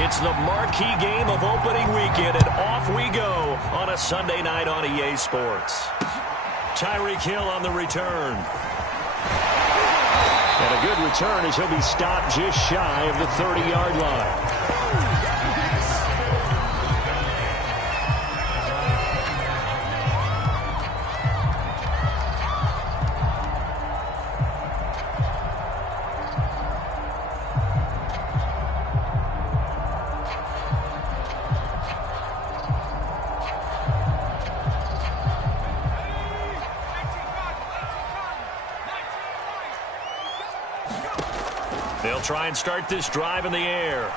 It's the marquee game of opening weekend, and off we go on a Sunday night on EA Sports. Tyreek Hill on the return. And a good return as he'll be stopped just shy of the 30-yard line. They'll try and start this drive in the air.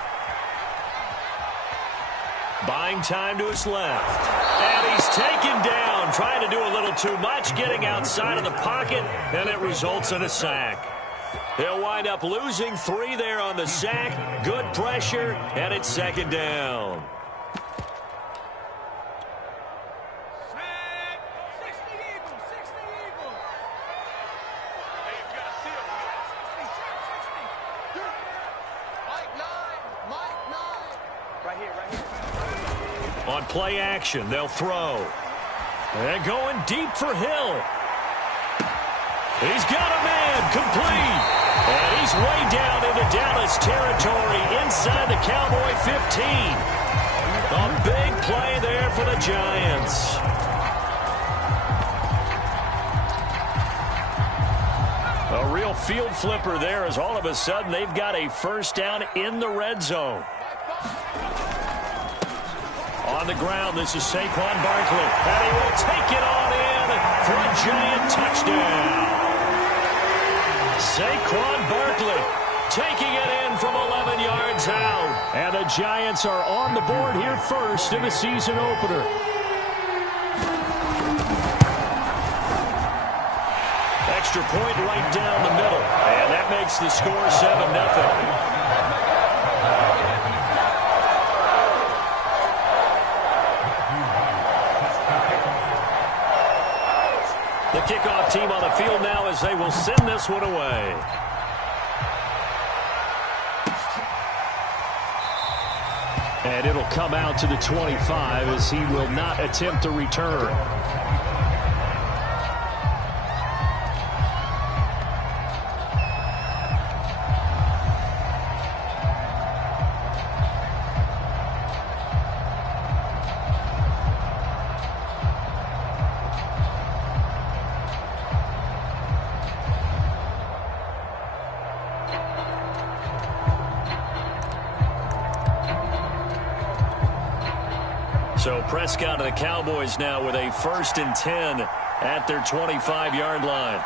Buying time to his left. And he's taken down, trying to do a little too much, getting outside of the pocket, and it results in a sack. They'll wind up losing 3 there on the sack. Good pressure, and it's second down. On play action, they'll throw. And going deep for Hill. He's got a man, complete. And he's way down into Dallas territory inside the Cowboy 15. A big play there for the Giants. A real field flipper there as all of a sudden they've got a first down in the red zone. On the ground, this is Saquon Barkley. And he will take it on in for a Giant touchdown. Saquon Barkley taking it in from 11 yards out. And the Giants are on the board here first in the season opener. Extra point right down the middle. And that makes the score 7-0. The kickoff team on the field now as they will send this one away. And it'll come out to the 25 as he will not attempt to return. So Prescott and the Cowboys now with a 1st and 10 at their 25-yard line.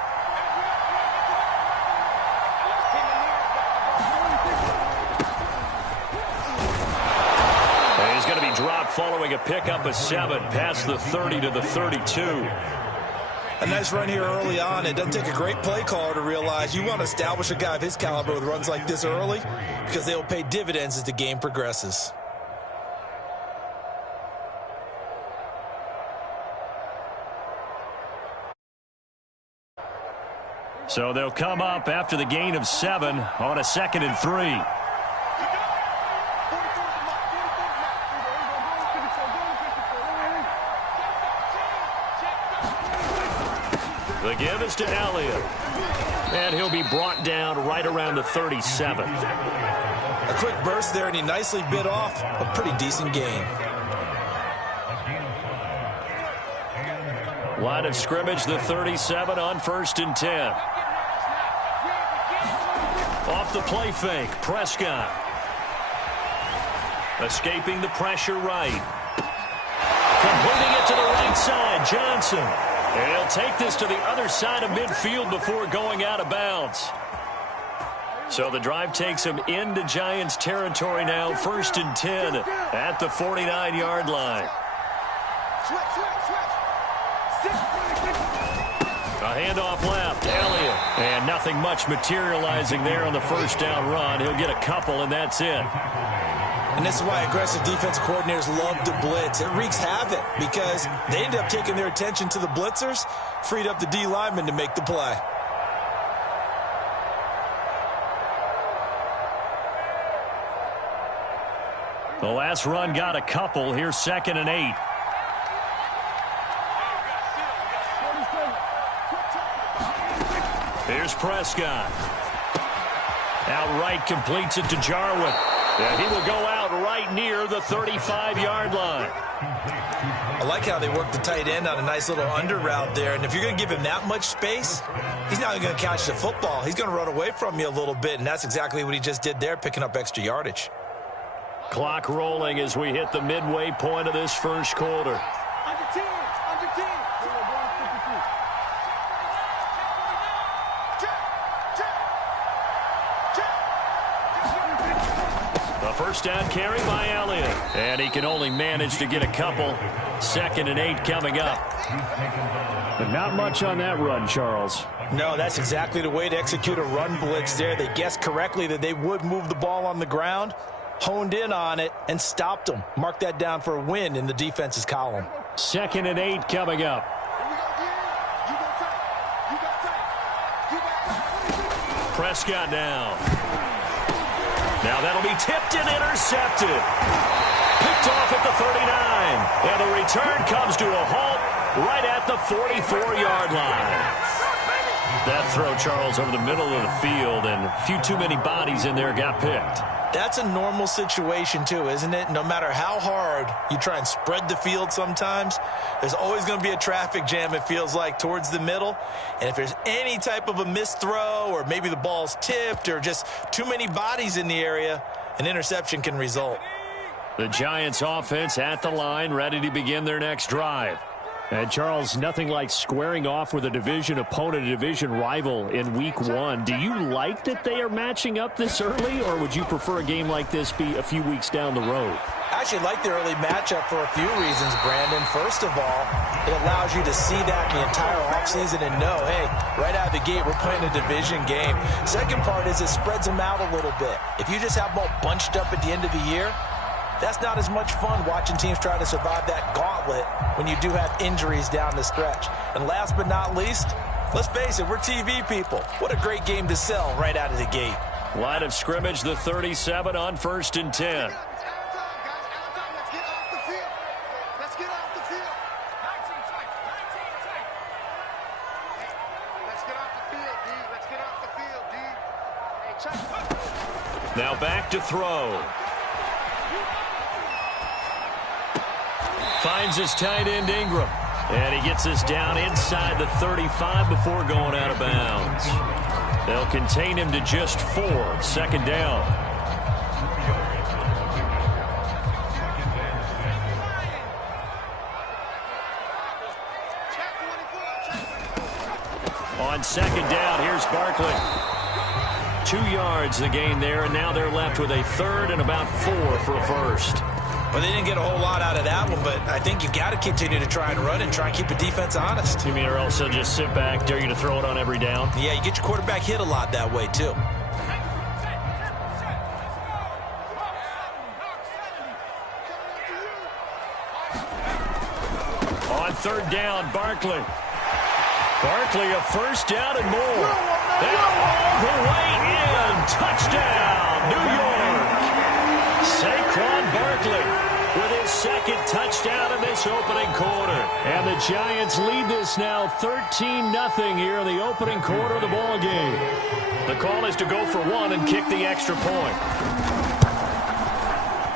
And he's going to be dropped following a pickup of 7 past the 30 to the 32. A nice run here early on. It doesn't take a great play caller to realize you want to establish a guy of his caliber with runs like this early because they will pay dividends as the game progresses. So they'll come up after the gain of 7 on a 2nd and 3. The give is to Elliott. And he'll be brought down right around the 37. A quick burst there, and he nicely bit off a pretty decent gain. Line of scrimmage, the 37 on 1st and 10. Off the play fake, Prescott. Escaping the pressure right. Completing it to the right side, Johnson. And he'll take this to the other side of midfield before going out of bounds. So the drive takes him into Giants territory now, 1st and 10 at the 49-yard line. A handoff left, Elliott. And nothing much materializing there on the first down run. He'll get a couple, and that's it. And this is why aggressive defensive coordinators love to blitz. It wreaks havoc because they end up taking their attention to the blitzers, freed up the D lineman to make the play. The last run got a couple. Here's 2nd and 8. Here's Prescott. Outright completes it to Jarwin. And he will go out right near the 35-yard line. I like how they work the tight end on a nice little under route there. And if you're going to give him that much space, he's not going to catch the football. He's going to run away from you a little bit, and that's exactly what he just did there, picking up extra yardage. Clock rolling as we hit the midway point of this first quarter. First down carry by Elliott. And he can only manage to get a couple. 2nd and 8 coming up. But not much on that run, Charles. No, that's exactly the way to execute a run blitz there. They guessed correctly that they would move the ball on the ground, honed in on it, and stopped them. Mark that down for a win in the defense's column. 2nd and 8 coming up. Prescott now. Now that'll be tipped and intercepted. Picked off at the 39. And the return comes to a halt right at the 44-yard line. That throw, Charles, over the middle of the field, and a few too many bodies in there got picked. That's a normal situation, too, isn't it? No matter how hard you try and spread the field sometimes, there's always going to be a traffic jam, it feels like, towards the middle. And if there's any type of a missed throw, or maybe the ball's tipped, or just too many bodies in the area, an interception can result. The Giants offense at the line, ready to begin their next drive. And, Charles, nothing like squaring off with a division opponent, a division rival in Week 1. Do you like that they are matching up this early, or would you prefer a game like this be a few weeks down the road? I actually like the early matchup for a few reasons, Brandon. First of all, it allows you to see that the entire offseason and know, hey, right out of the gate, we're playing a division game. Second part is it spreads them out a little bit. If you just have them all bunched up at the end of the year, that's not as much fun watching teams try to survive that gauntlet when you do have injuries down the stretch. And last but not least, let's face it, we're TV people. What a great game to sell right out of the gate. Line of scrimmage, the 37 on 1st and 10. Now back to throw. Finds his tight end Ingram. And he gets us down inside the 35 before going out of bounds. They'll contain him to just 4. 2nd down. On 2nd down, here's Barkley. 2 yards the gain there, and now they're left with a 3rd and about 4 for a first. Well, they didn't get a whole lot out of that one, but I think you've got to continue to try and run and try and keep the defense honest. You mean, or else they'll just sit back, dare you to throw it on every down? Yeah, you get your quarterback hit a lot that way, too. On 3rd down, Barkley. Barkley, a first down and more. All the way in. Touchdown, New York. Saquon Barkley with his 2nd touchdown in this opening quarter. And the Giants lead this now 13-0 here in the opening quarter of the ball game. The call is to go for 1 and kick the extra point.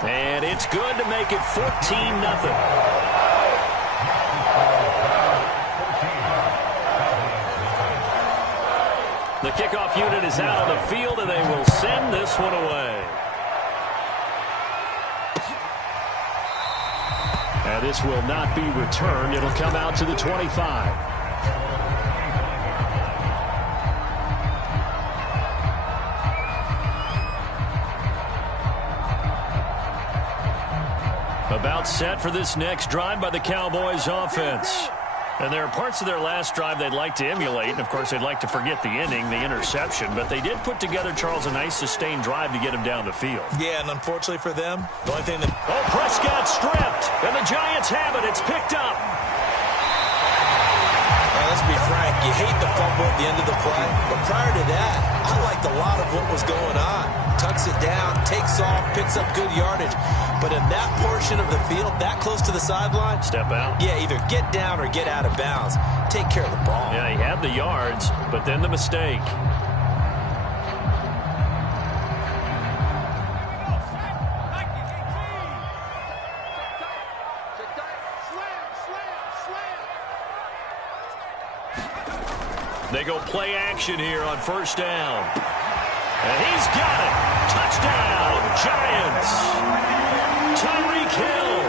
And it's good to make it 14-0. The kickoff unit is out on the field, and they will send this one away. And this will not be returned. It'll come out to the 25. About set for this next drive by the Cowboys offense. And there are parts of their last drive they'd like to emulate. And, of course, they'd like to forget the ending, the interception. But they did put together, Charles, a nice sustained drive to get him down the field. Yeah, and unfortunately for them, the only thing that... Oh, Prescott stripped. And the Giants have it. It's picked up. Well, let's be frank. You hate the fumble at the end of the play. But prior to that, I liked a lot of what was going on. Tucks it down, takes off, picks up good yardage. But in that portion of the field, that close to the sideline, step out. Yeah, either get down or get out of bounds. Take care of the ball. Yeah, he had the yards, but then the mistake. They go play action here on first down. And he's got it. Touchdown, Giants. Tyreek Hill,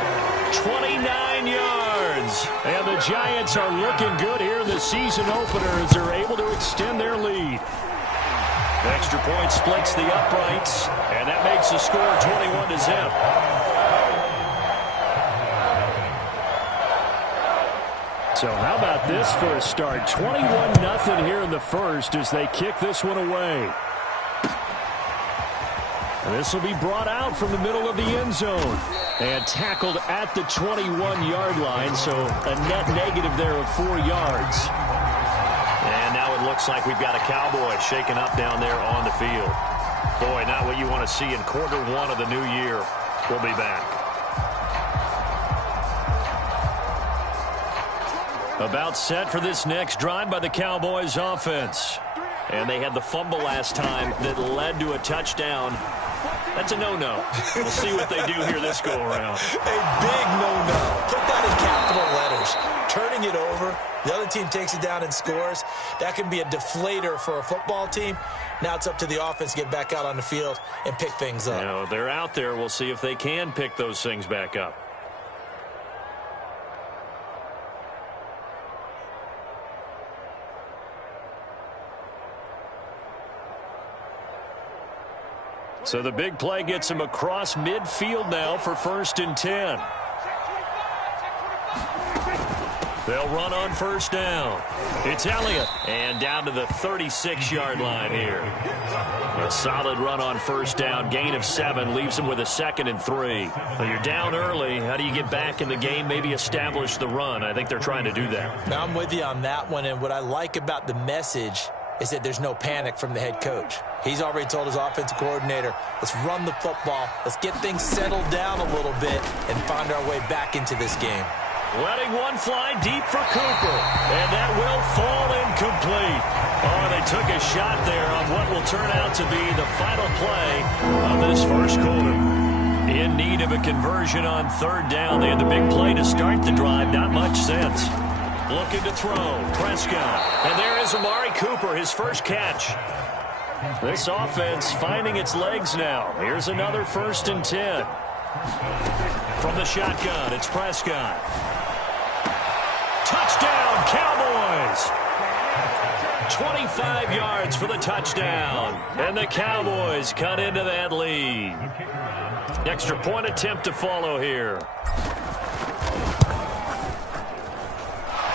29 yards. And the Giants are looking good here in the season opener as they're able to extend their lead. Extra point splits the uprights, and that makes the score 21-0. So how about this for a start? 21-0 here in the first as they kick this one away. And this will be brought out from the middle of the end zone and tackled at the 21-yard line, so a net negative there of 4 yards. And now it looks like we've got a Cowboy shaken up down there on the field. Boy, not what you want to see in quarter one of the new year. We'll be back. About set for this next drive by the Cowboys offense. And they had the fumble last time that led to a touchdown. That's a no-no. We'll see what they do here this go-around. A big no-no. Put that in capital letters. Turning it over, the other team takes it down and scores. That can be a deflator for a football team. Now it's up to the offense to get back out on the field and pick things up. You know, they're out there. We'll see if they can pick those things back up. So the big play gets him across midfield now for 1st and 10. They'll run on first down. It's Elliott. And down to the 36-yard line here. A solid run on first down. Gain of 7 leaves them with a 2nd and 3. Well, you're down early. How do you get back in the game? Maybe establish the run. I think they're trying to do that. Now, I'm with you on that one. And what I like about the message is that there's no panic from the head coach. He's already told his offensive coordinator, let's run the football, let's get things settled down a little bit and find our way back into this game. Letting one fly deep for Cooper, and that will fall incomplete. Oh, they took a shot there on what will turn out to be the final play of this first quarter. In need of a conversion on 3rd down. They had the big play to start the drive, not much sense. Looking to throw, Prescott. And there is Amari Cooper, his first catch. This offense finding its legs now. Here's another 1st and 10. From the shotgun, it's Prescott. Touchdown, Cowboys! 25 yards for the touchdown. And the Cowboys cut into that lead. Extra point attempt to follow here.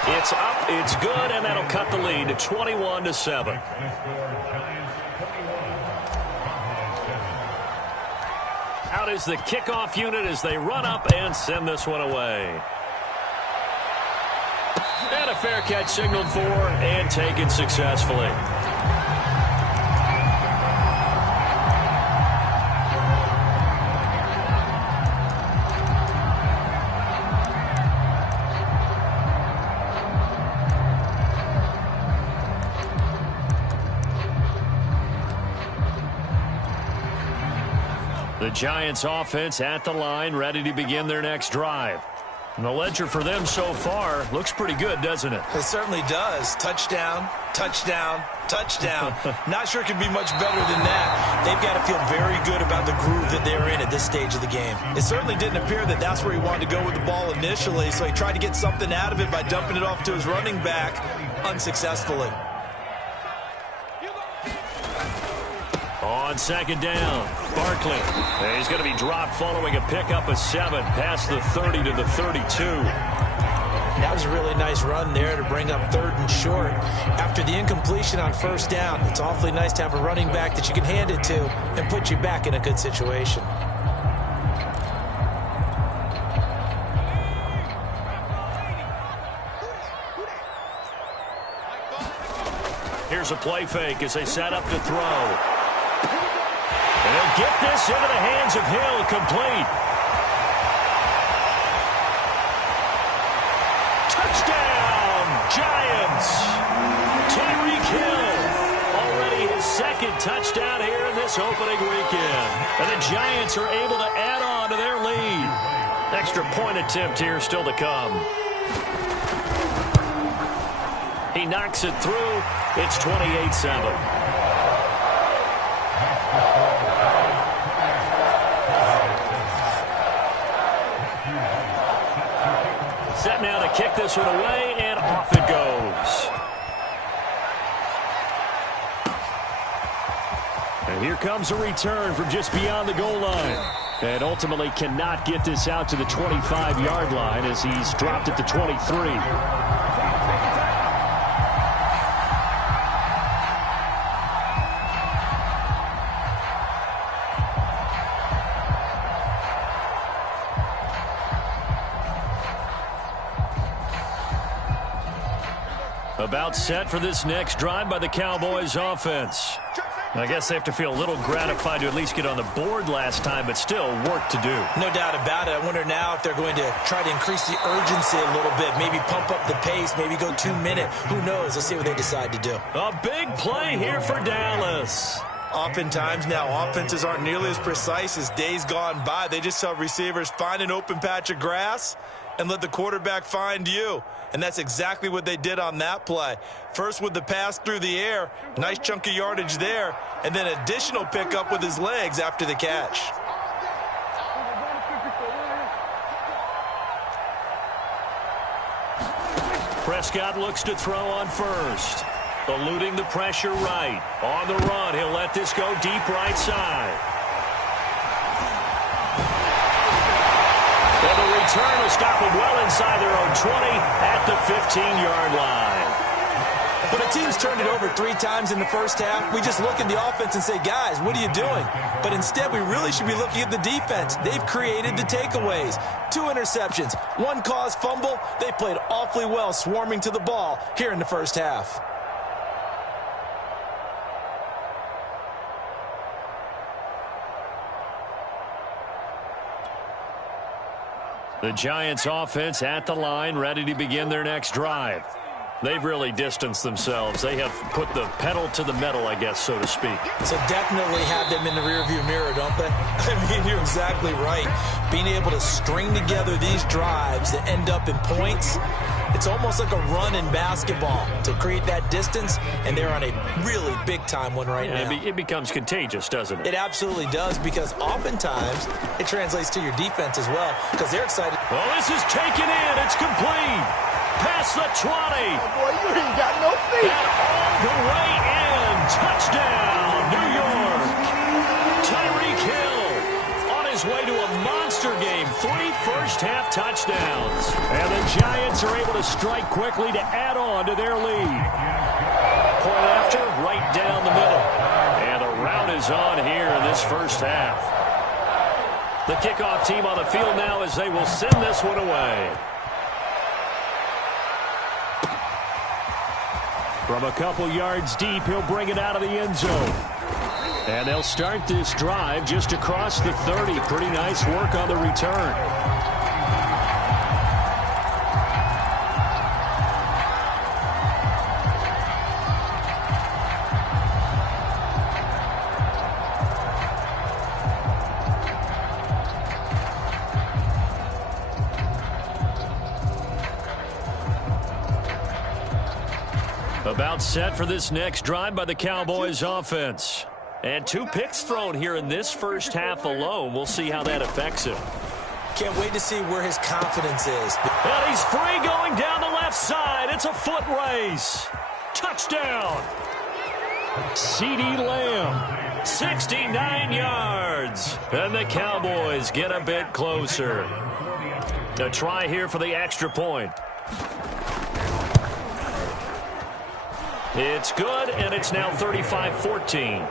It's up, it's good, and that'll cut the lead to 21-7. Out is the kickoff unit as they run up and send this one away. And a fair catch signaled for and taken successfully. The Giants offense at the line, ready to begin their next drive. And the ledger for them so far looks pretty good, doesn't it? It certainly does. Touchdown, touchdown, touchdown. Not sure it could be much better than that. They've got to feel very good about the groove that they're in at this stage of the game. It certainly didn't appear that that's where he wanted to go with the ball initially, so he tried to get something out of it by dumping it off to his running back unsuccessfully. On 2nd down, Barkley. He's going to be dropped following a pickup of 7 past the 30 to the 32. That was a really nice run there to bring up 3rd and short. After the incompletion on 1st down, it's awfully nice to have a running back that you can hand it to and put you back in a good situation. Here's a play fake as they set up to throw. And they'll get this into the hands of Hill, complete. yards. Tyreek Hill, already his second touchdown here in this opening weekend. And the Giants are able to add on to their lead. Extra point attempt here still to come. He knocks it through. It's 28-7. Set now to kick this one away, and off it goes. And here comes a return from just beyond the goal line. And ultimately cannot get this out to the 25-yard line as he's dropped at the 23. About set for this next drive by the Cowboys offense. I guess they have to feel a little gratified to at least get on the board last time, but still work to do. No doubt about it. I wonder now if they're going to try to increase the urgency a little bit, maybe pump up the pace, maybe go 2 minute. Who knows? Let's see what they decide to do. A big play here for Dallas. Oftentimes now, offenses aren't nearly as precise as days gone by. They just tell receivers, find an open patch of grass and let the quarterback find you. And that's exactly what they did on that play. First with the pass through the air, nice chunk of yardage there, and then additional pickup with his legs after the catch. Prescott looks to throw on first. Eluding the pressure right. On the run, he'll let this go deep right side. And the return will stop them well inside their own 20 at the 15-yard line. When a team's turned it over 3 times in the first half, we just look at the offense and say, guys, what are you doing? But instead, we really should be looking at the defense. They've created the takeaways. 2 interceptions, 1 caused fumble. They played awfully well swarming to the ball here in the first half. The Giants offense at the line, ready to begin their next drive. They've really distanced themselves. They have put the pedal to the metal, I guess, so to speak. So definitely have them in the rearview mirror, don't they? I mean, you're exactly right. Being able to string together these drives that end up in points, it's almost like a run in basketball to create that distance, and they're on a really big-time one right now. It becomes contagious, doesn't it? It absolutely does, because oftentimes it translates to your defense as well, because they're excited. Well, this is taken in. It's complete. Past the 20. Oh, boy, you ain't got no feet. And all the way in. Touchdown, New York. Tyreek Hill on his way to a monster game. 3 first-half touchdowns. And the Giants are able to strike quickly to add on to their lead. Point after, right down the middle. And a rout is on here in this first half. The kickoff team on the field now as they will send this one away. From a couple yards deep, he'll bring it out of the end zone. And they'll start this drive just across the 30. Pretty nice work on the return. About set for this next drive by the Cowboys offense. And 2 picks thrown here in this first half alone. We'll see how that affects him. Can't wait to see where his confidence is. And he's free going down the left side. It's a foot race. Touchdown. CeeDee Lamb, 69 yards. And the Cowboys get a bit closer. A try here for the extra point. It's good, and it's now 35-14.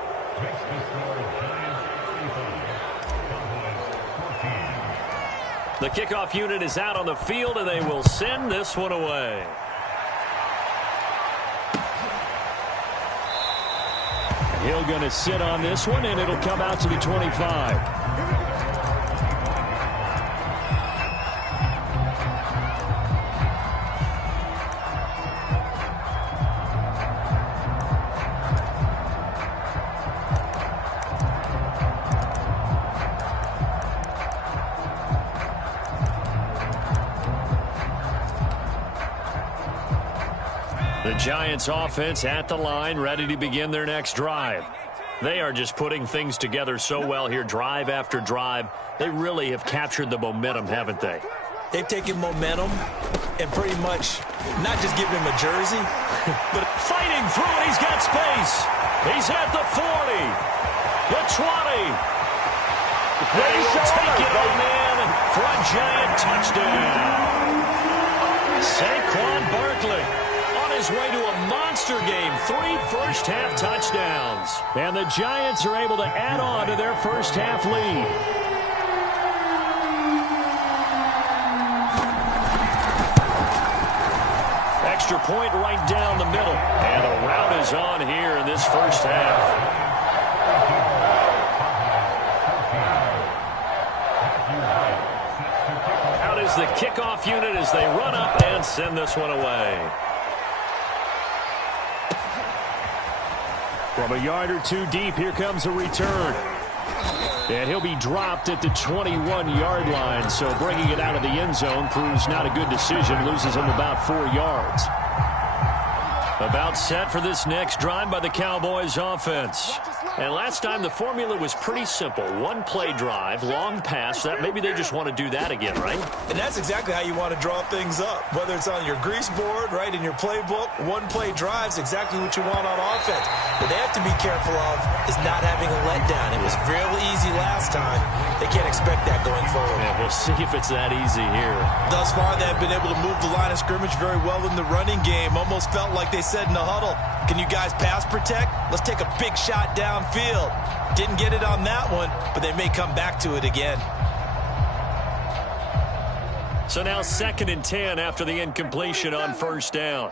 The kickoff unit is out on the field, and they will send this one away. Hill going to sit on this one, and it'll come out to the 25. The Giants offense at the line, ready to begin their next drive. They are just putting things together so well here, drive after drive. They really have captured the momentum, haven't they? They've taken momentum and pretty much not just given him a jersey, but fighting through it. He's got space. He's at the 40, the 20. They will take it on in for a Giant touchdown. Saquon Barkley on his way to a monster game. 3 first-half touchdowns. And the Giants are able to add on to their first-half lead. Extra point right down the middle. And the route is on here in this first half. Out is the kickoff unit as they run up and send this one away. From a yard or two deep, here comes a return. And he'll be dropped at the 21-yard line, so bringing it out of the end zone proves not a good decision, loses him about 4 yards. About set for this next drive by the Cowboys offense. And last time the formula was pretty simple. 1-play drive, long pass. That maybe they just want to do that again, right? And that's exactly how you want to draw things up. Whether it's on your grease board, right, in your playbook, 1-play drive's exactly what you want on offense. What they have to be careful of is not having a letdown. It was real easy last time. They can't expect that going forward. Yeah, we'll see if it's that easy here. Thus far, they've been able to move the line of scrimmage very well in the running game. Almost felt like they said in the huddle, can you guys pass protect? Let's take a big shot downfield. Didn't get it on that one, but they may come back to it again. So now 2nd and 10 after the incompletion on first down.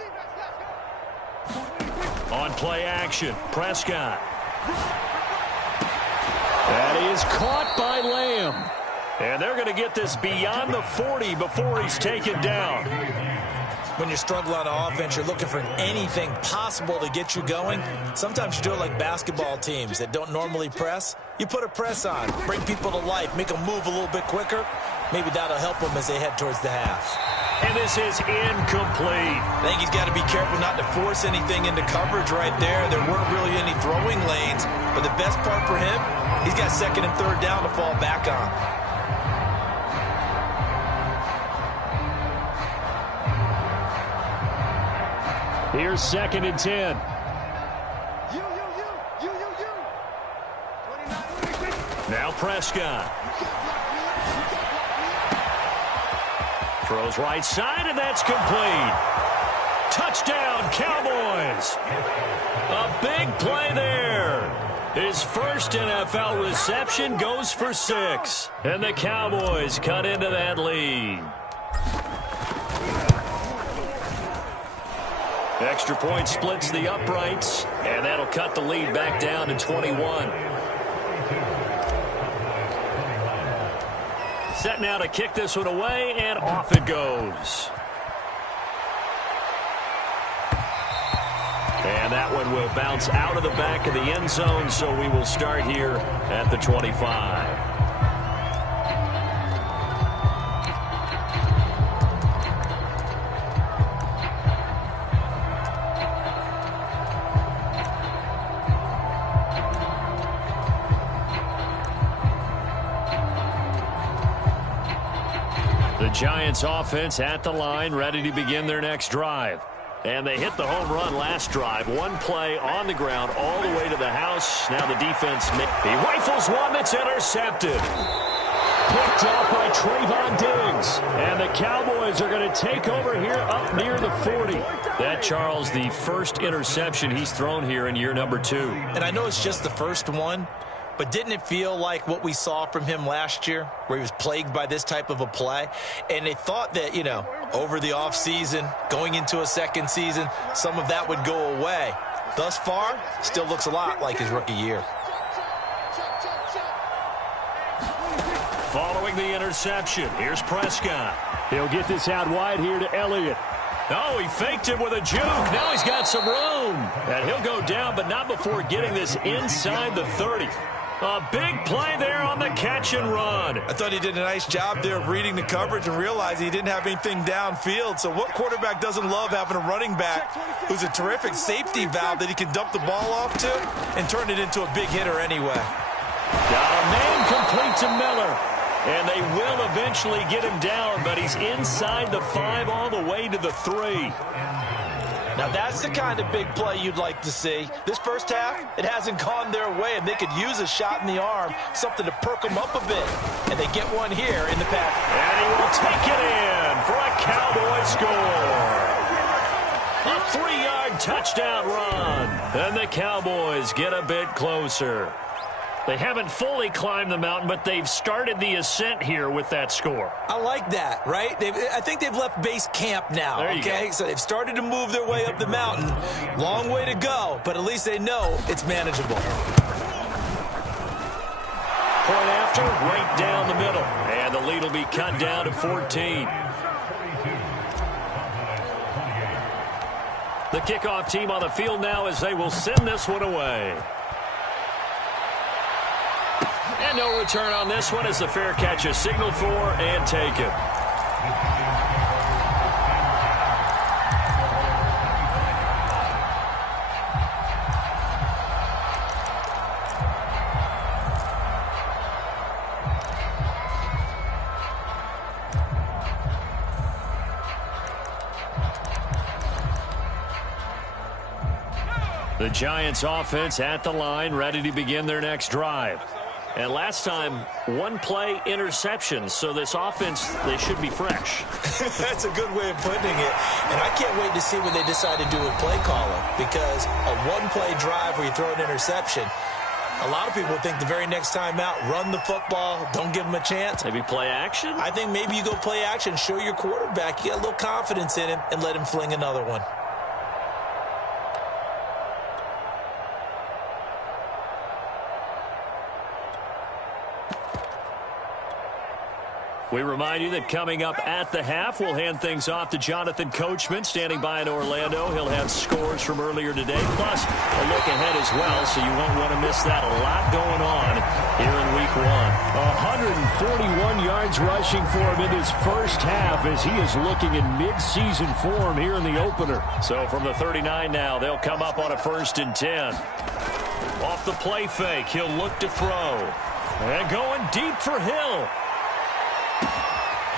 On play action, Prescott. That is caught by Lamb. And they're going to get this beyond the 40 before he's taken down. When you struggle on offense, you're looking for anything possible to get you going. Sometimes you do it like basketball teams that don't normally press. You put a press on, bring people to life, make them move a little bit quicker. Maybe that'll help them as they head towards the half. And this is incomplete. I think he's got to be careful not to force anything into coverage right there. There weren't really any throwing lanes, but the best part for him, he's got 2nd and 3rd down to fall back on. Here's 2nd and 10. Now Prescott. Throws right side, and that's complete. Touchdown, Cowboys. A big play there. His first NFL reception goes for 6. And the Cowboys cut into that lead. Extra point splits the uprights, and that'll cut the lead back down to 21. Set now to kick this one away, and off it goes. And that one will bounce out of the back of the end zone, so we will start here at the 25. The Giants offense at the line, ready to begin their next drive. And they hit the home run last drive. 1 play on the ground all the way to the house. Now the defense, he rifles one that's intercepted. Picked off by Trayvon Diggs. And the Cowboys are going to take over here up near the 40. That, Charles, the first interception he's thrown here in year number 2. And I know it's just the first one, but didn't it feel like what we saw from him last year, where he was plagued by this type of a play? And they thought that, you know, over the offseason, going into a second season, some of that would go away. Thus far, still looks a lot like his rookie year. Following the interception, here's Prescott. He'll get this out wide here to Elliott. Oh, he faked him with a juke. Now he's got some room. And he'll go down, but not before getting this inside the 30. A big play there on the catch and run. I thought he did a nice job there of reading the coverage and realizing he didn't have anything downfield. So what quarterback doesn't love having a running back who's a terrific safety valve that he can dump the ball off to and turn it into a big hitter anyway? Got a man complete to Miller. And they will eventually get him down, but he's inside the 5 all the way to the 3. Now, that's the kind of big play you'd like to see. This first half, it hasn't gone their way, and they could use a shot in the arm, something to perk them up a bit. And they get one here in the pack. And he will take it in for a Cowboy score. A 3-yard touchdown run. And the Cowboys get a bit closer. They haven't fully climbed the mountain, but they've started the ascent here with that score. I like that, right? I think they've left base camp now, okay? So they've started to move their way up the mountain. Long way to go, but at least they know it's manageable. Point after, right down the middle. And the lead will be cut down to 14. The kickoff team on the field now as they will send this one away. And no return on this one as the fair catch is signaled for and taken. The Giants offense at the line, ready to begin their next drive. And last time, one play interception. So this offense, they should be fresh. That's a good way of putting it. And I can't wait to see what they decide to do with play calling. Because a one-play drive where you throw an interception, a lot of people think the very next time out, run the football, don't give them a chance. Maybe play action? I think maybe you go play action, show your quarterback you got a little confidence in him, and let him fling another one. We remind you that coming up at the half, we'll hand things off to Jonathan Coachman, standing by in Orlando. He'll have scores from earlier today, plus a look ahead as well, so you won't want to miss that. A lot going on here in Week 1. 141 yards rushing for him in his first half as he is looking in mid-season form here in the opener. So from the 39 now, they'll come up on a 1st and 10. Off the play fake, he'll look to throw. And going deep for Hill.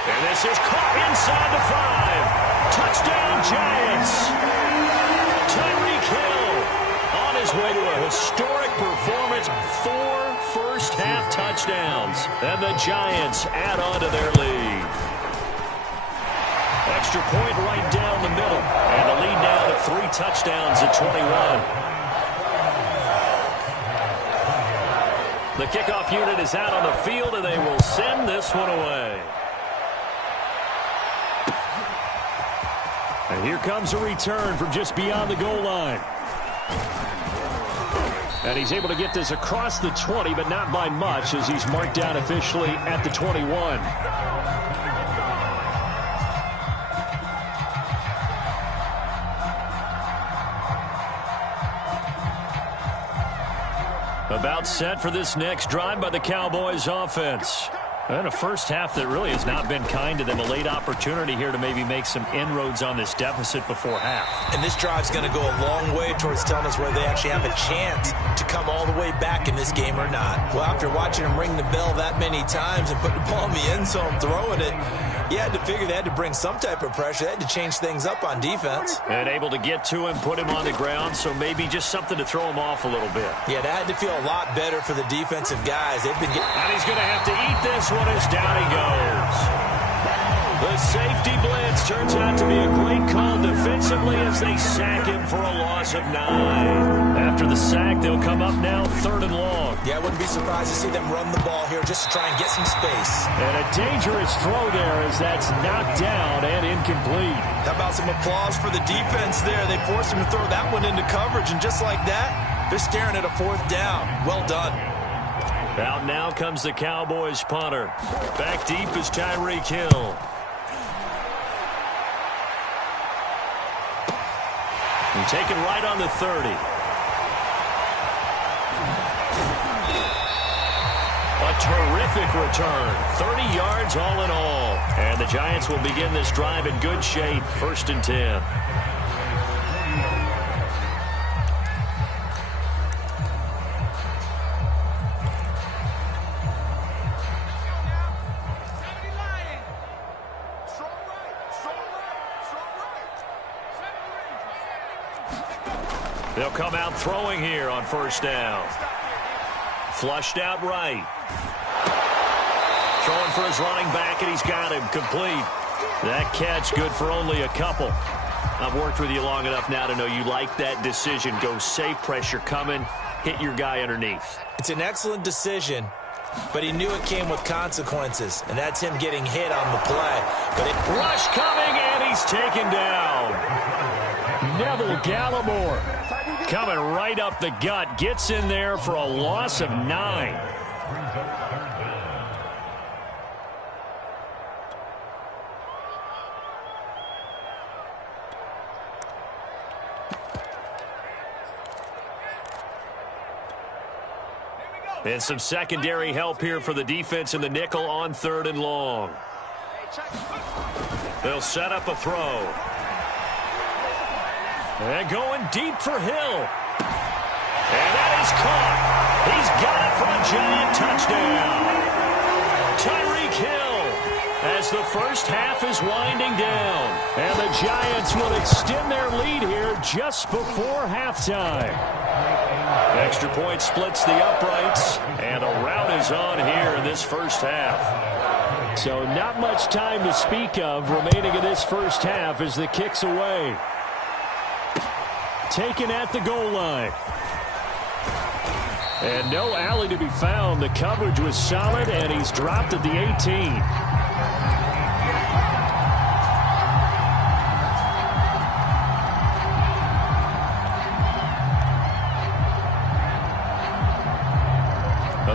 And this is caught inside the 5. Touchdown, Giants. Tyreek Hill on his way to a historic performance. 4 first-half touchdowns. And the Giants add on to their lead. Extra point right down the middle. And the lead now to 3 touchdowns at 21. The kickoff unit is out on the field, and they will send this one away. And here comes a return from just beyond the goal line. And he's able to get this across the 20, but not by much as he's marked down officially at the 21. About set for this next drive by the Cowboys offense. And a first half that really has not been kind to them. A late opportunity here to maybe make some inroads on this deficit before half. And this drive's going to go a long way towards telling us whether they actually have a chance to come all the way back in this game or not. Well, after watching them ring the bell that many times and put the ball in the end zone, throwing it, you had to figure they had to bring some type of pressure. They had to change things up on defense. And able to get to him, put him on the ground, so maybe just something to throw him off a little bit. Yeah, that had to feel a lot better for the defensive guys. They've been getting... And he's going to have to eat this one as down he goes. The safety blitz turns out to be a great call defensively as they sack him for a loss of 9. After the sack, they'll come up now 3rd and long. Yeah, I wouldn't be surprised to see them run the ball here just to try and get some space. And a dangerous throw there as that's knocked down and incomplete. How about some applause for the defense there? They forced him to throw that one into coverage, and just like that, they're staring at a 4th down. Well done. Out now comes the Cowboys punter. Back deep is Tyreek Hill. And taken right on the 30. terrific return. 30 yards all in all. And the Giants will begin this drive in good shape. 1st and 10. They'll come out throwing here on 1st down. Flushed out right. Throwing for his running back, and he's got him complete. That catch good for only a couple. I've worked with you long enough now to know you like that decision. Go safe, pressure coming, hit your guy underneath. It's an excellent decision, but he knew it came with consequences, and that's him getting hit on the play. Rush coming, and he's taken down. Neville Gallimore coming right up the gut. Gets in there for a loss of 9. And some secondary help here for the defense in the nickel on 3rd and long. They'll set up a throw. And going deep for Hill. And that is caught. He's got it for a giant touchdown. Tyreek Hill as the first half is winding down. And the Giants will extend their lead here just before halftime. Extra point splits the uprights. And a rout is on here in this first half. So not much time to speak of remaining in this first half as the kick's away. Taken at the goal line. And no alley to be found. The coverage was solid, and he's dropped at the 18.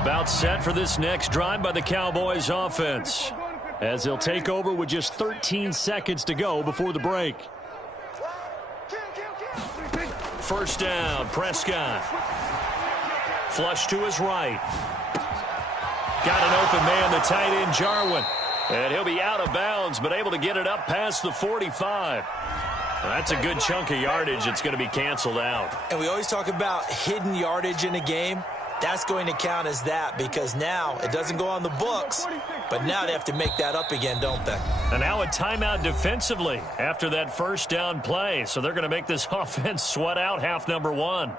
About set for this next drive by the Cowboys offense, as they'll take over with just 13 seconds to go before the break. 1st down, Prescott. Flush to his right. Got an open man, the tight end, Jarwin. And he'll be out of bounds, but able to get it up past the 45. That's a good chunk of yardage. It's going to be canceled out. And we always talk about hidden yardage in a game. That's going to count as that, because now it doesn't go on the books, but now they have to make that up again, don't they? And now a timeout defensively after that 1st down play. So they're going to make this offense sweat out half number 1.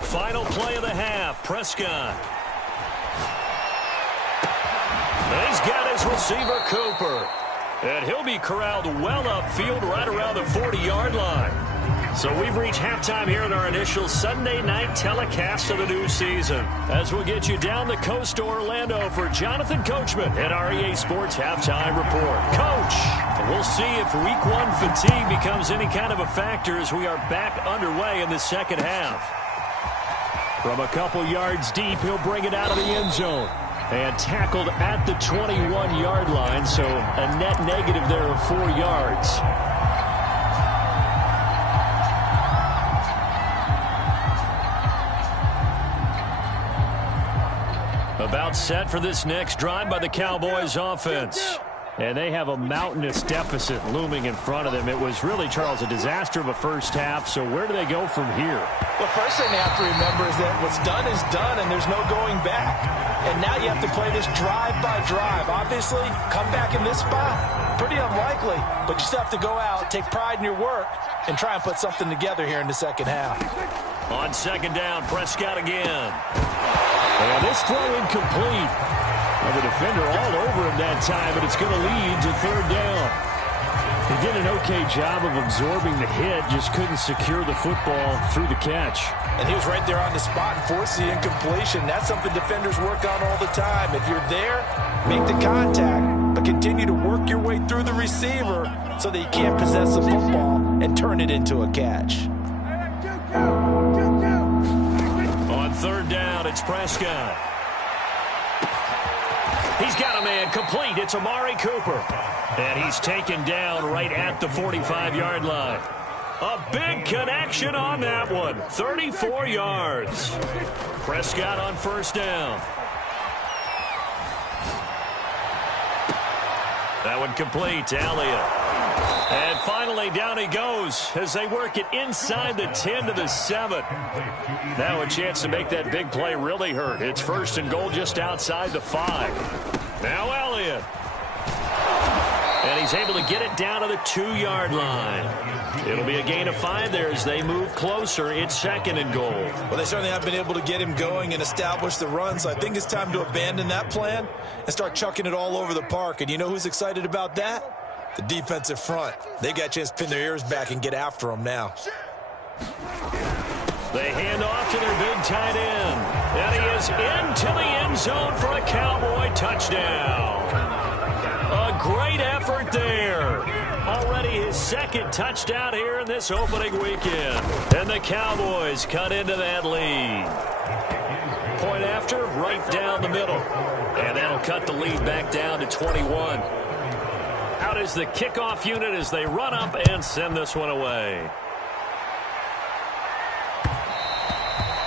Final play of the half, Prescott. And he's got his receiver, Cooper. And he'll be corralled well upfield right around the 40-yard line. So we've reached halftime here in our initial Sunday night telecast of the new season, as we'll get you down the coast to Orlando for Jonathan Coachman at our EA Sports Halftime Report. Coach, we'll see if Week 1 fatigue becomes any kind of a factor as we are back underway in the second half. From a couple yards deep, he'll bring it out of the end zone. And tackled at the 21-yard line, so a net negative there of 4 yards. About set for this next drive by the Cowboys offense. And they have a mountainous deficit looming in front of them. It was really, Charles, a disaster of a first half. So where do they go from here? Well, first thing they have to remember is that what's done is done, and there's no going back. And now you have to play this drive by drive. Obviously, come back in this spot, pretty unlikely. But you still have to go out, take pride in your work, and try and put something together here in the second half. On 2nd down, Prescott again. And this throw incomplete. Well, the defender all over him that time, but it's going to lead to 3rd down. He did an okay job of absorbing the hit, just couldn't secure the football through the catch. And he was right there on the spot and forced the incompletion. That's something defenders work on all the time. If you're there, make the contact, but continue to work your way through the receiver so that you can't possess the football and turn it into a catch. On 3rd down, it's Prescott. He's got a man complete. It's Amari Cooper. And he's taken down right at the 45-yard line. A big connection on that one. 34 yards. Prescott on first down. That one complete to Elliott. And finally, down he goes as they work it inside the 10 to the 7. Now a chance to make that big play really hurt. It's first and goal just outside the 5. Now Elliott. And he's able to get it down to the 2-yard line. It'll be a gain of 5 there as they move closer. It's second and goal. Well, they certainly have been able to get him going and establish the run, so I think it's time to abandon that plan and start chucking it all over the park. And you know who's excited about that? The defensive front. They got a chance to pin their ears back and get after him now. They hand off to their big tight end. And he is into the end zone for a Cowboy touchdown. A great effort there. Already his second touchdown here in this opening weekend. And the Cowboys cut into that lead. Point after, right down the middle. And that'll cut the lead back down to 21. Out is the kickoff unit as they run up and send this one away.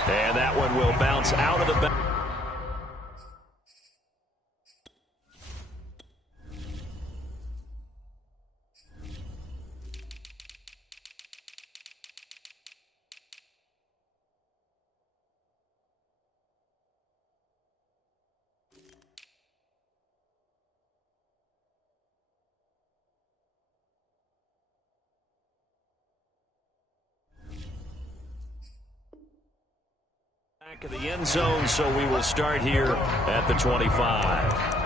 And that one will bounce out of the back. Back of the end zone, so we will start here at the 25.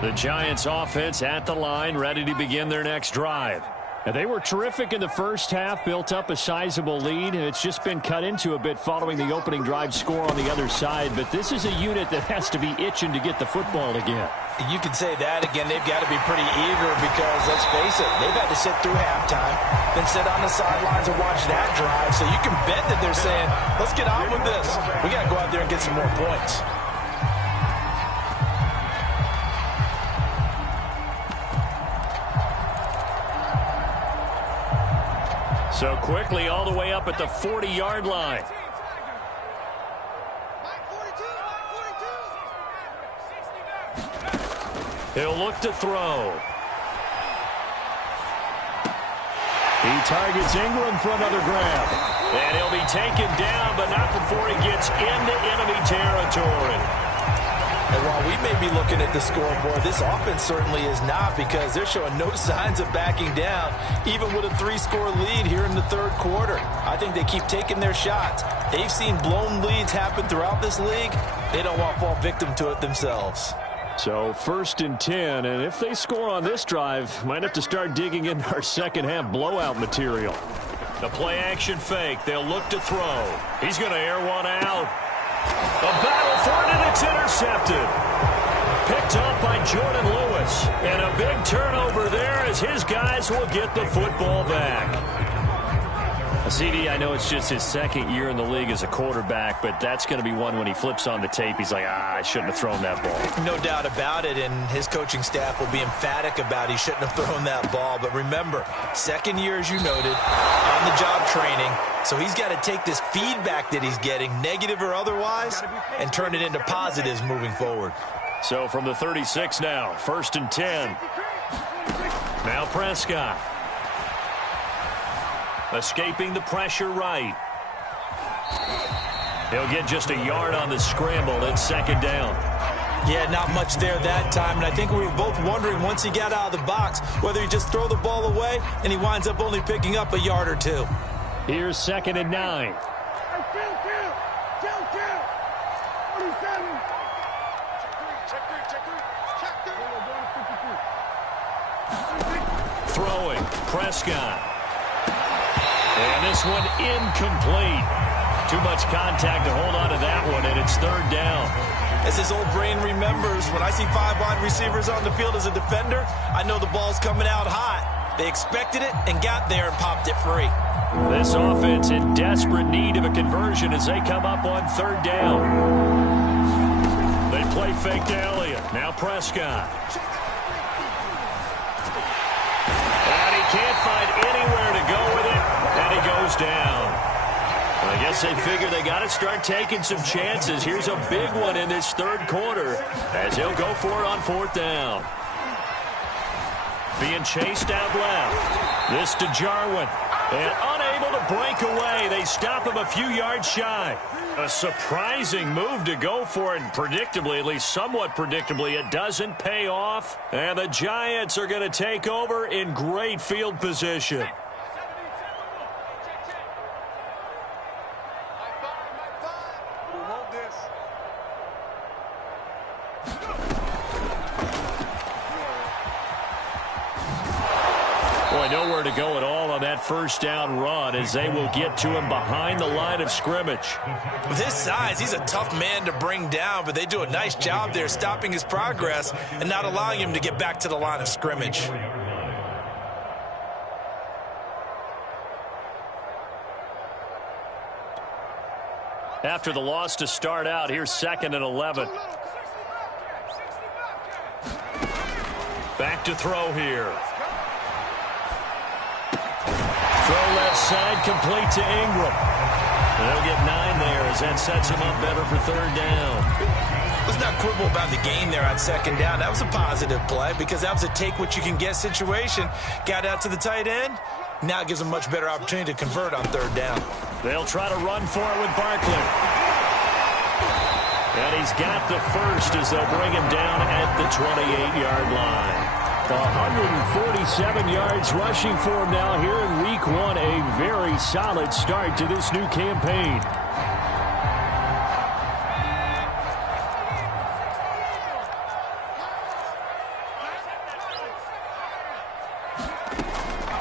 The Giants offense at the line, ready to begin their next drive. And they were terrific in the first half, built up a sizable lead. It's just been cut into a bit following the opening drive score on the other side. But this is a unit that has to be itching to get the football again. You can say that again. They've got to be pretty eager because, let's face it, they've had to sit through halftime, then sit on the sidelines and watch that drive. So you can bet that they're saying, let's get on with this. We got to go out there and get some more points. So quickly all the way up at the 40-yard line. He'll look to throw. He targets Ingram for another grab. And he'll be taken down, but not before he gets into enemy territory. And while we may be looking at the scoreboard, this offense certainly is not, because they're showing no signs of backing down, even with a 3-score lead here in the third quarter. I think they keep taking their shots. They've seen blown leads happen throughout this league. They don't want to fall victim to it themselves. So first and 10, and if they score on this drive, might have to start digging into our second half blowout material. The play action fake. They'll look to throw. He's going to air one out. A battle for it, and it's intercepted. Picked up by Jordan Lewis. And a big turnover there as his guys will get the football back. CD, I know it's just his second year in the league as a quarterback, but that's going to be one when he flips on the tape. He's like, I shouldn't have thrown that ball. No doubt about it, and his coaching staff will be emphatic about he shouldn't have thrown that ball. But remember, second year, as you noted, on-the-job training. So he's got to take this feedback that he's getting, negative or otherwise, and turn it into positives moving forward. So from the 36 now, first and 10. Now Prescott. Escaping the pressure right. He'll get just a yard on the scramble. It's second down. Yeah, not much there that time. And I think we were both wondering once he got out of the box whether he just throw the ball away, and he winds up only picking up a yard or two. Here's second and 9. Throwing, Prescott. And this one incomplete. Too much contact to hold on to that one, and it's third down. As his old brain remembers, when I see 5 wide receivers on the field as a defender, I know the ball's coming out hot. They expected it and got there and popped it free. This offense in desperate need of a conversion as they come up on third down. They play fake to Elliott. Now Prescott. And he can't find anywhere to go with it, and he goes down. I guess they figure they got to start taking some chances. Here's a big one in this third quarter as he'll go for it on fourth down. Being chased out left. This to Jarwin. And unable to break away. They stop him a few yards shy. A surprising move to go for it. And predictably, at least somewhat predictably, it doesn't pay off. And the Giants are going to take over in great field position. Nowhere to go at all on that first down run as they will get to him behind the line of scrimmage. With his size, he's a tough man to bring down, but they do a nice job there stopping his progress and not allowing him to get back to the line of scrimmage. After the loss to start out, here's 2nd and 11. Back to throw here. Throw left side, complete to Ingram. They'll get 9 there as that sets him up better for third down. Let's not quibble about the gain there on second down. That was a positive play because that was a take-what-you-can-get situation. Got out to the tight end. Now it gives them much better opportunity to convert on third down. They'll try to run for it with Barkley. And he's got the first as they'll bring him down at the 28-yard line. 147 yards rushing for him now here in week 1. A very solid start to this new campaign.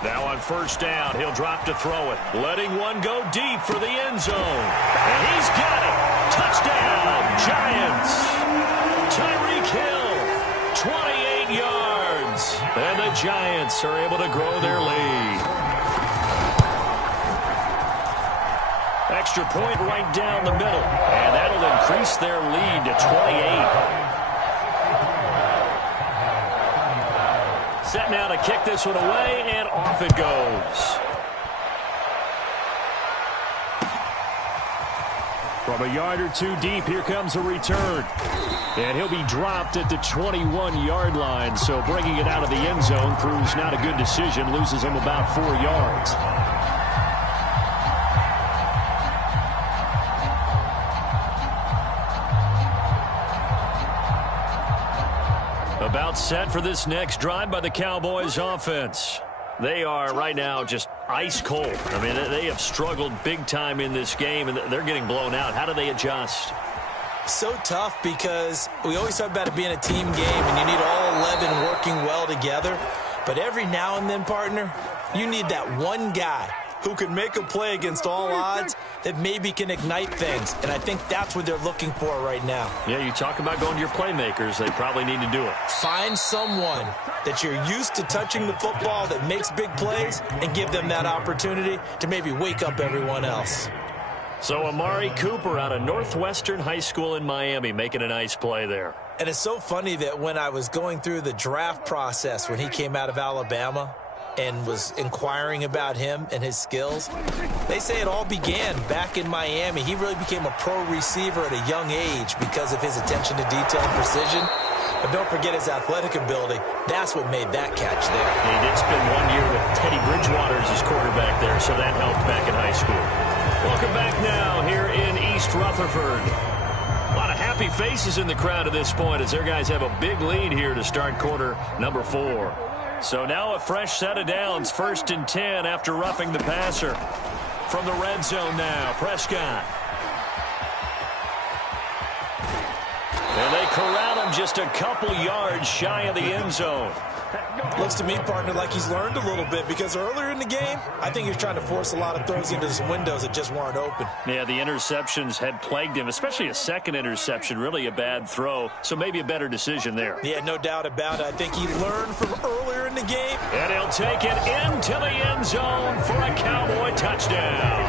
Now on first down, he'll drop to throw it. Letting one go deep for the end zone. And he's got it. Touchdown, Giants. Tyreek Hill, 28 yards. And the Giants are able to grow their lead. Extra point right down the middle. And that'll increase their lead to 28. Set now to kick this one away, and off it goes. From a yard or two deep, here comes a return. And he'll be dropped at the 21-yard line, so bringing it out of the end zone proves not a good decision. Loses him about 4 yards. About set for this next drive by the Cowboys offense. They are right now just ice cold. I mean, they have struggled big time in this game, and they're getting blown out. How do they adjust? So tough because we always talk about it being a team game, and you need all 11 working well together. But every now and then, partner, you need that one guy who can make a play against all odds that maybe can ignite things. And I think that's what they're looking for right now. Yeah, you talk about going to your playmakers. They probably need to do it. Find someone that you're used to touching the football that makes big plays and give them that opportunity to maybe wake up everyone else. So Amari Cooper out of Northwestern High School in Miami making a nice play there. And it's so funny that when I was going through the draft process when he came out of Alabama and was inquiring about him and his skills, they say it all began back in Miami. He really became a pro receiver at a young age because of his attention to detail and precision. But don't forget his athletic ability. That's what made that catch there. He did spend 1 year with Teddy Bridgewater as his quarterback there, so that helped back in high school. Welcome back now here in East Rutherford. A lot of happy faces in the crowd at this point as their guys have a big lead here to start quarter number 4. So now a fresh set of downs, 1st and 10 after roughing the passer. From the red zone now, Prescott. And they corral him just a couple yards shy of the end zone. Looks to me, partner, like he's learned a little bit, because earlier in the game, I think he was trying to force a lot of throws into some windows that just weren't open. Yeah, the interceptions had plagued him, especially a second interception, really a bad throw. So maybe a better decision there. Yeah, no doubt about it. I think he learned from earlier in the game. And he'll take it into the end zone for a Cowboy touchdown.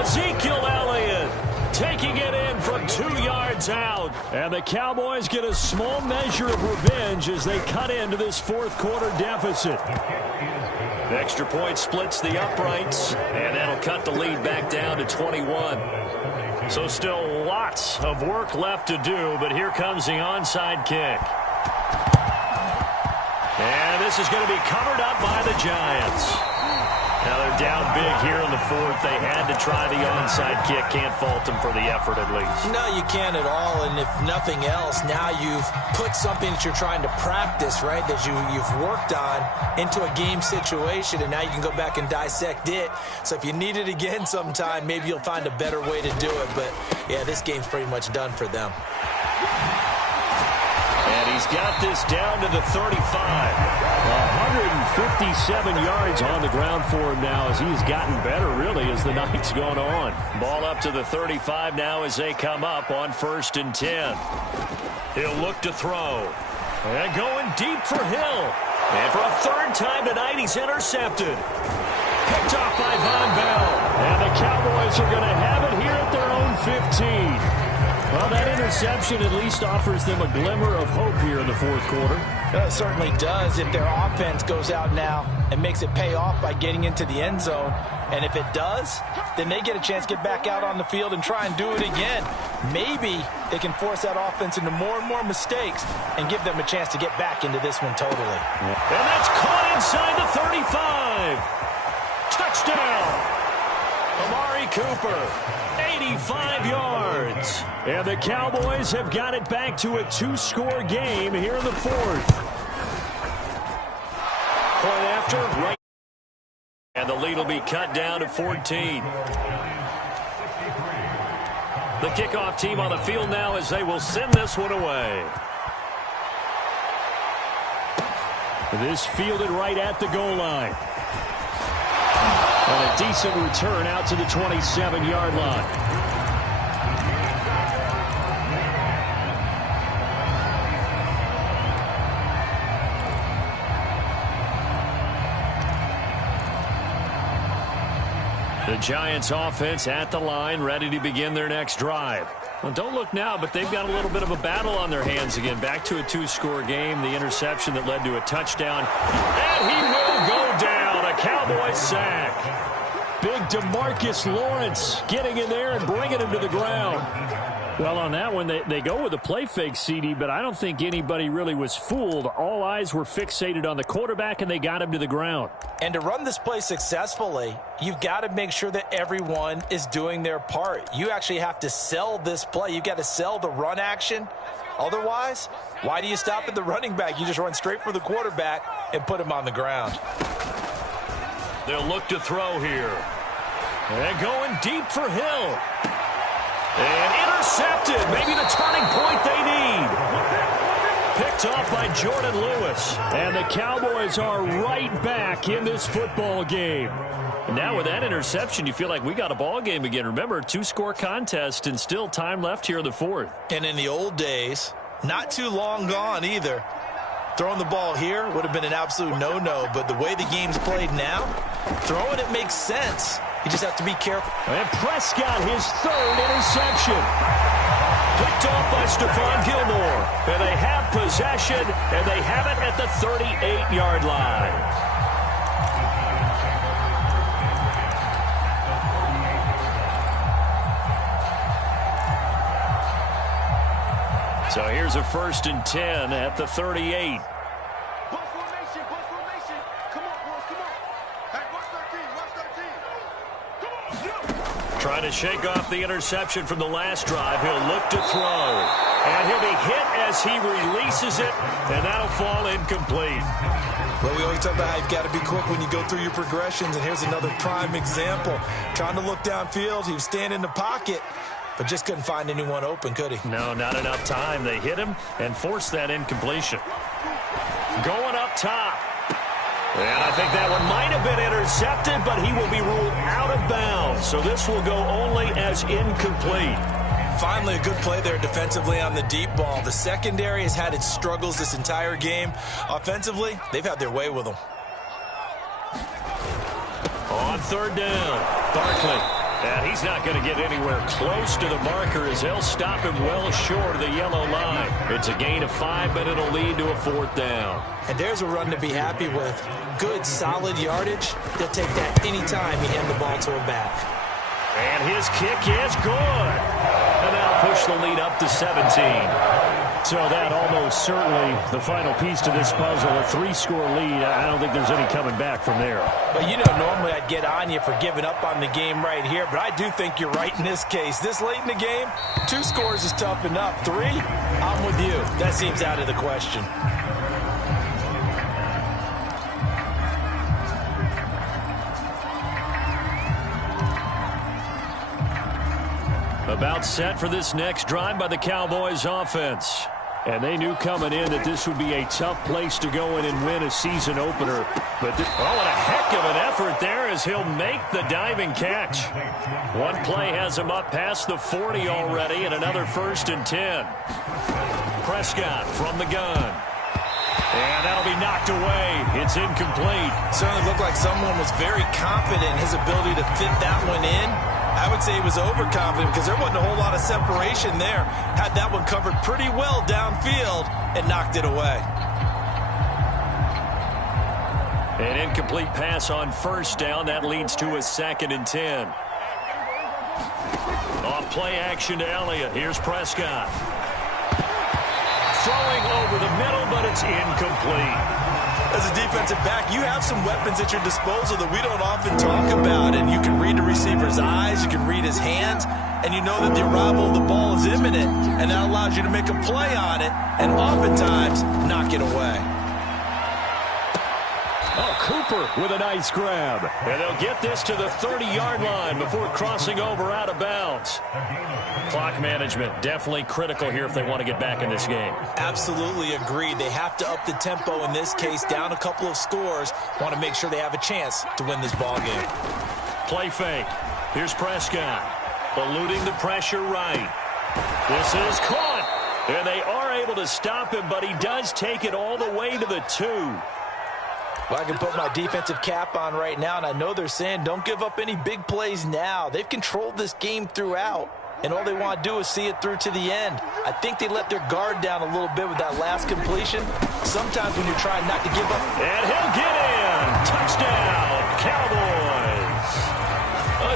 Ezekiel Elliott taking it in from 2 yards out. And the Cowboys get a small measure of revenge as they cut into this fourth quarter deficit. The extra point splits the uprights, and that'll cut the lead back down to 21. So still lots of work left to do, but here comes the onside kick. And this is going to be covered up by the Giants. Now they're down big here in the fourth. They had to try the onside kick. Can't fault them for the effort at least. No, you can't at all. And if nothing else, now you've put something that you're trying to practice, right, that you've worked on into a game situation, and now you can go back and dissect it. So if you need it again sometime, maybe you'll find a better way to do it. But, yeah, this game's pretty much done for them. And he's got this down to the 35. 157 yards on the ground for him now as he's gotten better, really, as the night's gone on. Ball up to the 35 now as they come up on 1st and 10. He'll look to throw. And going deep for Hill. And for a third time tonight, he's intercepted. Picked off by Von Bell. And the Cowboys are going to have it here at their own 15. Well, that interception at least offers them a glimmer of hope here in the fourth quarter. It certainly does if their offense goes out now and makes it pay off by getting into the end zone. And if it does, then they get a chance to get back out on the field and try and do it again. Maybe they can force that offense into more and more mistakes and give them a chance to get back into this one totally. And that's caught inside the 35. Touchdown. Amari Cooper, 85 yards. And the Cowboys have got it back to a 2-score game here in the fourth. Point after, right. And the lead will be cut down to 14. The kickoff team on the field now as they will send this one away. This fielded right at the goal line. And a decent return out to the 27-yard line. The Giants offense at the line, ready to begin their next drive. Well, don't look now, but they've got a little bit of a battle on their hands again. Back to a 2-score game. The interception that led to a touchdown. And he will go down. A Cowboys sack. Big DeMarcus Lawrence getting in there and bringing him to the ground. Well, on that one, they go with a play fake, CD, but I don't think anybody really was fooled. All eyes were fixated on the quarterback, and they got him to the ground. And to run this play successfully, you've got to make sure that everyone is doing their part. You actually have to sell this play. You've got to sell the run action. Otherwise, why do you stop at the running back? You just run straight for the quarterback and put him on the ground. They'll look to throw here. And going deep for Hill. And intercepted. Maybe the turning point they need. Picked off by Jordan Lewis. And the Cowboys are right back in this football game. And now with that interception, you feel like we got a ball game again. Remember, 2-score contest and still time left here in the fourth. And in the old days, not too long gone either, throwing the ball here would have been an absolute no-no. But the way the game's played now, throwing it makes sense. You just have to be careful. And Prescott, his third interception. Picked off by Stephon Gilmore. And they have possession, and they have it at the 38-yard line. So here's a 1st and 10 at the 38. Trying to shake off the interception from the last drive. He'll look to throw. And he'll be hit as he releases it, and that'll fall incomplete. Well, we always talk about how you've got to be quick when you go through your progressions, and here's another prime example. Trying to look downfield, he was standing in the pocket, but just couldn't find anyone open, could he? No, not enough time. They hit him and forced that incompletion. Going up top. And I think that one might have been intercepted, but he will be ruled out of bounds. So this will go only as incomplete. Finally, a good play there defensively on the deep ball. The secondary has had its struggles this entire game. Offensively, they've had their way with them. On third down, Barkley. And he's not going to get anywhere close to the marker as they'll stop him well short of the yellow line. It's a gain of 5, but it'll lead to a fourth down. And there's a run to be happy with. Good, solid yardage. They'll take that anytime you hand the ball to a back. And his kick is good. And that'll push the lead up to 17. So that almost certainly the final piece to this puzzle, a 3-score lead. I don't think there's any coming back from there. But, you know, normally I'd get on you for giving up on the game right here, but I do think you're right in this case. This late in the game, 2 scores is tough enough. 3, I'm with you. That seems out of the question. About set for this next drive by the Cowboys offense. And they knew coming in that this would be a tough place to go in and win a season opener. But and a heck of an effort there as he'll make the diving catch. One play has him up past the 40 already, and another 1st and 10. Prescott from the gun. And that'll be knocked away. It's incomplete. Certainly looked like someone was very confident in his ability to fit that one in. I would say he was overconfident because there wasn't a whole lot of separation there. Had that one covered pretty well downfield and knocked it away. An incomplete pass on 1st down. That leads to a 2nd and 10. Off play action to Elliott. Here's Prescott. Throwing over the middle, but it's incomplete. As a defensive back, you have some weapons at your disposal that we don't often talk about, and you can read the receiver's eyes, you can read his hands, and you know that the arrival of the ball is imminent, and that allows you to make a play on it, and oftentimes knock it away. Oh, Cooper with a nice grab. And they'll get this to the 30-yard line before crossing over out of bounds. Clock management definitely critical here if they want to get back in this game. Absolutely agreed. They have to up the tempo in this case, down a couple of scores. Want to make sure they have a chance to win this ball game. Play fake. Here's Prescott. Eluding the pressure right. This is caught. And they are able to stop him, but he does take it all the way to the 2. Well, I can put my defensive cap on right now, and I know they're saying don't give up any big plays now. They've controlled this game throughout, and all they want to do is see it through to the end. I think they let their guard down a little bit with that last completion. Sometimes when you're trying not to give up. And he'll get in. Touchdown, Cowboys.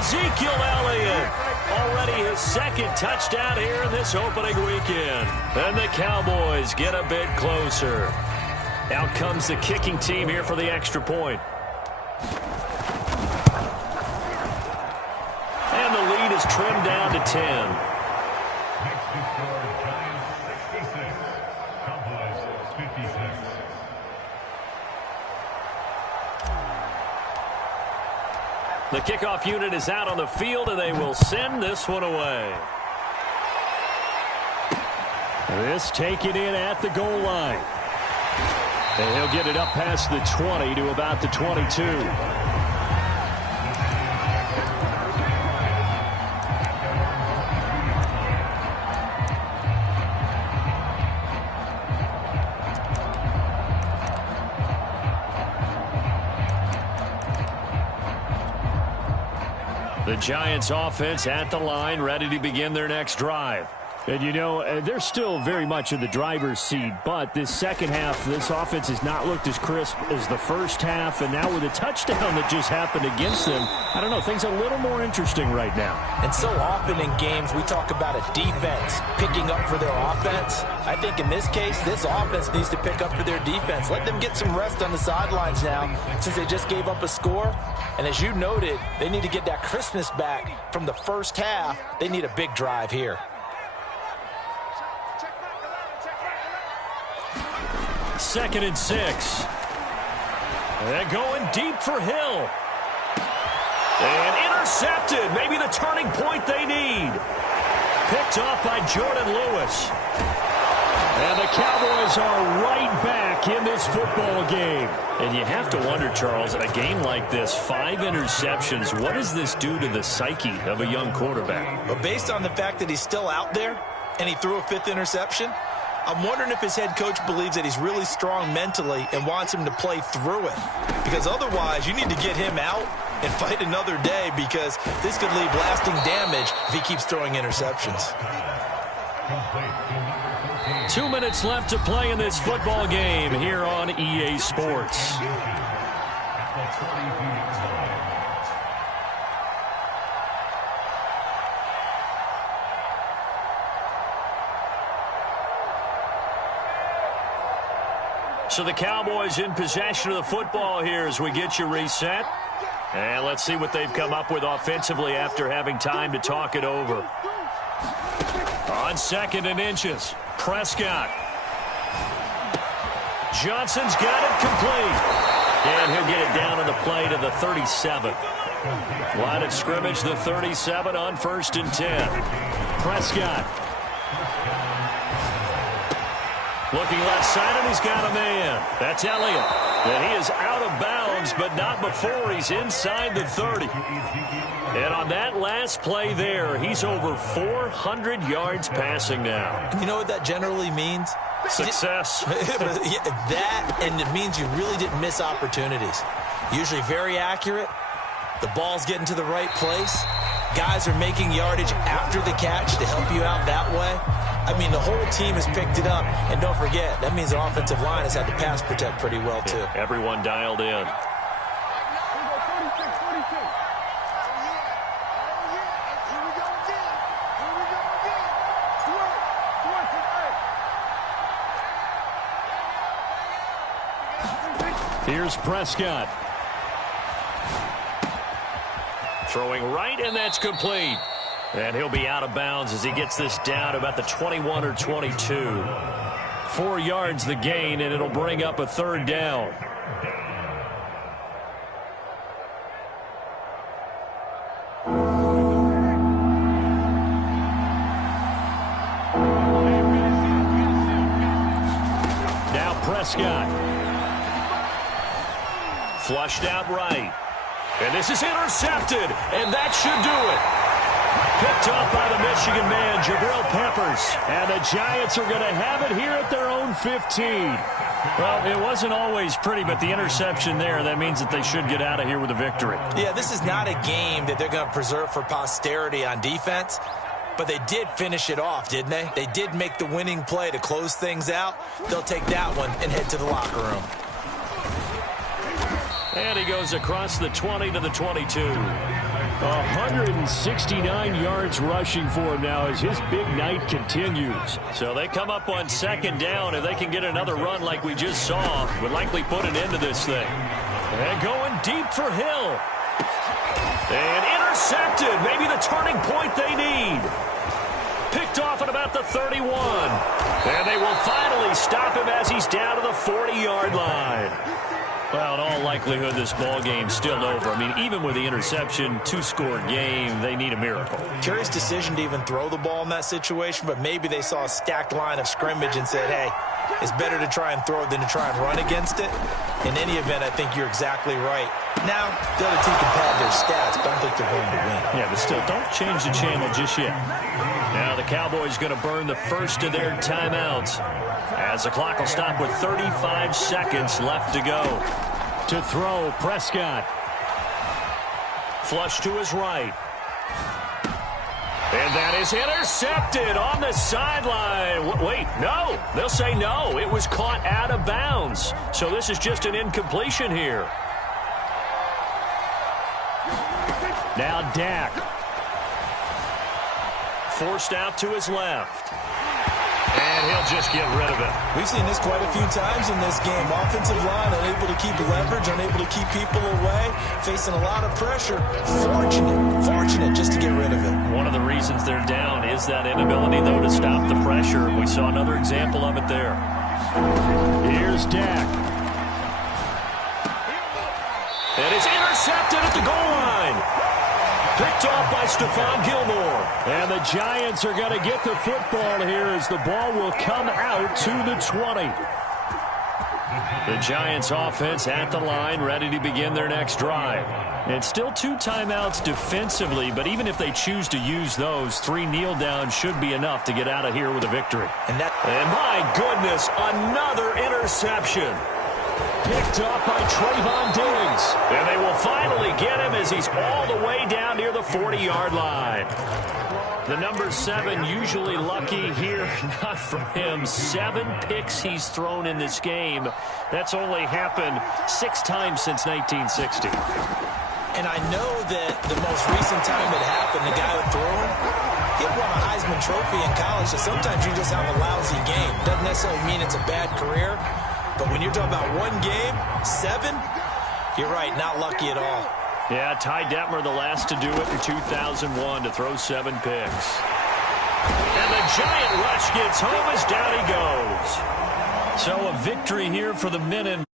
Ezekiel Elliott. Already his 2nd touchdown here in this opening weekend. And the Cowboys get a bit closer. Out comes the kicking team here for the extra point. And the lead is trimmed down to 10. The kickoff unit is out on the field, and they will send this one away. This taken in at the goal line. And he'll get it up past the 20 to about the 22. The Giants offense at the line, ready to begin their next drive. And, you know, they're still very much in the driver's seat, but this second half, this offense has not looked as crisp as the first half, and now with a touchdown that just happened against them, I don't know, things are a little more interesting right now. And so often in games, we talk about a defense picking up for their offense. I think in this case, this offense needs to pick up for their defense. Let them get some rest on the sidelines now, since they just gave up a score. And as you noted, they need to get that crispness back from the first half. They need a big drive here. 2nd and 6. They're going deep for Hill. And intercepted. Maybe the turning point they need. Picked off by Jordan Lewis. And the Cowboys are right back in this football game. And you have to wonder, Charles, a game like this, 5 interceptions, what does this do to the psyche of a young quarterback? But based on the fact that he's still out there and he threw a 5th interception, I'm wondering if his head coach believes that he's really strong mentally and wants him to play through it. Because otherwise, you need to get him out and fight another day, because this could leave lasting damage if he keeps throwing interceptions. 2 minutes left to play in this football game here on EA Sports. So the Cowboys in possession of the football here as we get you reset. And let's see what they've come up with offensively after having time to talk it over. On 2nd and inches, Prescott. Johnson's got it complete. And he'll get it down on the play to the 37. Line of scrimmage, the 37 on 1st and 10. Prescott. Looking left side, and he's got a man. That's Elliott. And he is out of bounds, but not before he's inside the 30. And on that last play there, he's over 400 yards passing now. You know what that generally means? Success. That, and it means you really didn't miss opportunities. Usually very accurate. The ball's getting to the right place. Guys are making yardage after the catch to help you out that way. I mean, the whole team has picked it up. And don't forget, that means the offensive line has had to pass protect pretty well, too. Yeah, everyone dialed in. Here's Prescott. Throwing right, and that's complete. And he'll be out of bounds as he gets this down to about the 21 or 22. 4 yards the gain, and it'll bring up a 3rd down. Now Prescott. Flushed out right. And this is intercepted, and that should do it. Picked up by the Michigan man, Jabril Peppers. And the Giants are going to have it here at their own 15. Well, it wasn't always pretty, but the interception there, that means that they should get out of here with a victory. Yeah, this is not a game that they're going to preserve for posterity on defense, but they did finish it off, didn't they? They did make the winning play to close things out. They'll take that one and head to the locker room. And he goes across the 20 to the 22. 169 yards rushing for him now as his big night continues. So they come up on 2nd down. If they can get another run like we just saw, would likely put an end to this thing. And going deep for Hill. And intercepted. Maybe the turning point they need. Picked off at about the 31. And they will finally stop him as he's down to the 40-yard line. Well, in all likelihood, this ball game's still over. I mean, even with the interception, 2-score game, they need a miracle. Curious decision to even throw the ball in that situation, but maybe they saw a stacked line of scrimmage and said, hey, it's better to try and throw it than to try and run against it. In any event, I think you're exactly right. Now, the other team can pad their stats, but I don't think they're going to win. Yeah, but still, don't change the channel just yet. Now the Cowboys going to burn the first of their timeouts as the clock will stop with 35 seconds left to go. To throw, Prescott. Flush to his right. And that is intercepted on the sideline. Wait, no. They'll say no. It was caught out of bounds. So this is just an incompletion here. Now Dak. Forced out to his left. And he'll just get rid of it. We've seen this quite a few times in this game. Offensive line unable to keep leverage, unable to keep people away, facing a lot of pressure. Fortunate just to get rid of it. One of the reasons they're down is that inability, though, to stop the pressure. We saw another example of it there. Here's Dak. And it's intercepted at the goal line. Picked off by Stephon Gilmore. And the Giants are going to get the football here as the ball will come out to the 20. The Giants offense at the line, ready to begin their next drive. And still 2 timeouts defensively, but even if they choose to use those, 3 kneel downs should be enough to get out of here with a victory. And my goodness, another interception. Picked up by Trayvon Diggs. And they will finally get him as he's all the way down near the 40-yard line. The number 7 usually lucky here, not for him. 7 picks he's thrown in this game. That's only happened 6 times since 1960. And I know that the most recent time it happened, the guy who threw him, he won a Heisman Trophy in college, so sometimes you just have a lousy game. Doesn't necessarily mean it's a bad career, but when you're talking about one game, 7, you're right, not lucky at all. Yeah, Ty Detmer the last to do it in 2001 to throw 7 picks. And the giant rush gets home as down he goes. So a victory here for the men in